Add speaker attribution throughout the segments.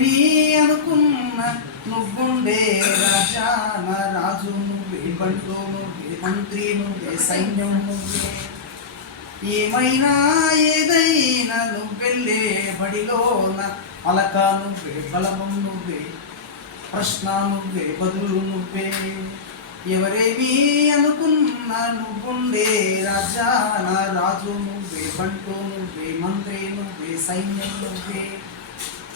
Speaker 1: ఎవరేమి అనుకున్న నువ్వుండే రాజాన రాజు నువ్వే బంటు నువ్వే మంత్రి నువ్వే సైన్యం నువ్వే. ఏమైనా ఏదైనా నువ్వెళ్ళే బడిలోన అలక నువ్వే బలమం నువ్వే ప్రశ్న నువ్వే బదులు నువ్వే. ఎవరేమి అనుకున్నా నువ్వుండే రాజా రాజు నువ్వే బంటు నువ్వే మంత్రి నువ్వే సైన్యం నువ్వే.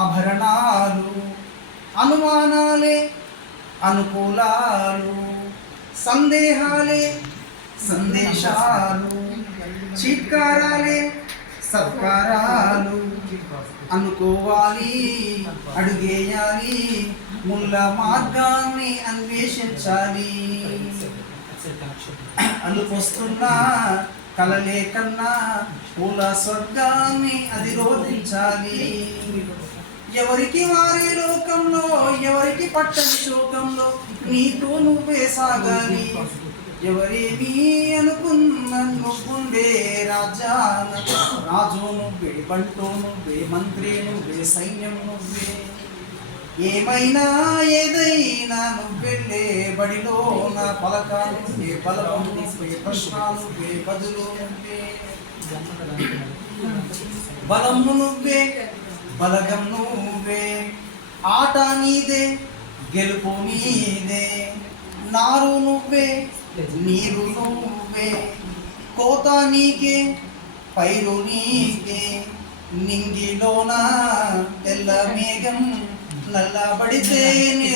Speaker 1: ఆభరణాలు అనుమానాలే అనుకూలాలు సందేహాలే సందేశాలు చీత్కారాలే సత్కారాలు అనుకోవాలి అడుగేయాలి ముళ్ళ మార్గాన్ని అన్వేషించాలి. అనుకొస్తున్నా కలలే కన్నా పూల స్వర్గాన్ని అధిరోధించాలి. ఎవరికి వారి లోకంలో ఎవరికి పట్టని శోకంలో? నీతో నువ్వే సాగాలి. ఎవరేమి అనుకున్న నువ్వుండే రాజా రాజు నువ్వే బంటు నువ్వే మంత్రి నువ్వే సైన్యం నువ్వే. ఏమైనా ఏదైనా నువ్వెళ్ళే బడిలో నా పలకాలు నువ్వే బలం నువ్వే ప్రశ్న నువ్వే బదులు నువ్వే. బలము నువ్వే. బలగం నువ్వే ఆట నీదే గెలుపు నీదే. నారు నువ్వే నీరు నువ్వే. కోత నీకే పైరు నీకే. నింగిలోన తెల్ల మేఘం నల్లబడితే నే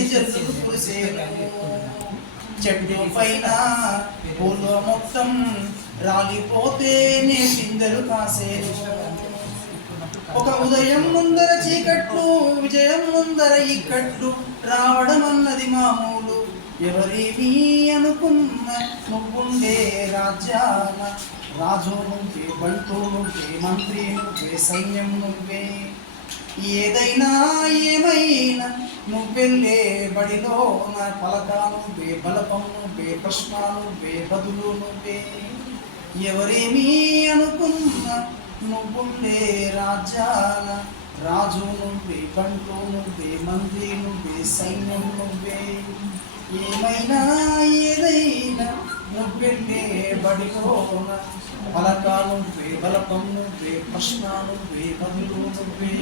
Speaker 1: కురిసేను చెట్టు పైన పూల మొత్తం రాలిపోతే నే పిందెలు కాసేను ఒక ఉదయం ముందర చీకట్లు విజయం ముందర ఇక్కట్లు రావడం అన్నది మామూలు ఎవరేమీ అనుకున్న నువ్వుండే రాజ్యాన? రాజు నువ్వే బంటు నువ్వే మంత్రి నువ్వే సైన్యం నువ్వే ఏదైనా ఏమైనా నువ్వెళ్ళే బడిలో నా పలక నువ్వే బలపం నువ్వే ప్రశ్న నువ్వే బదులు నువ్వే. ఎవరేమీ అనుకున్నా నువ్వుండే రాజ్యాల రాజు నువ్వే బంటు నువ్వే మంత్రి నువ్వే సైన్యం నువ్వే. ఏమైనా ఏదైనా నువ్వెళ్ళే బడిలోన పలక నువ్వే బలపం నువ్వే ప్రశ్న నువ్వే బదులు నువ్వే.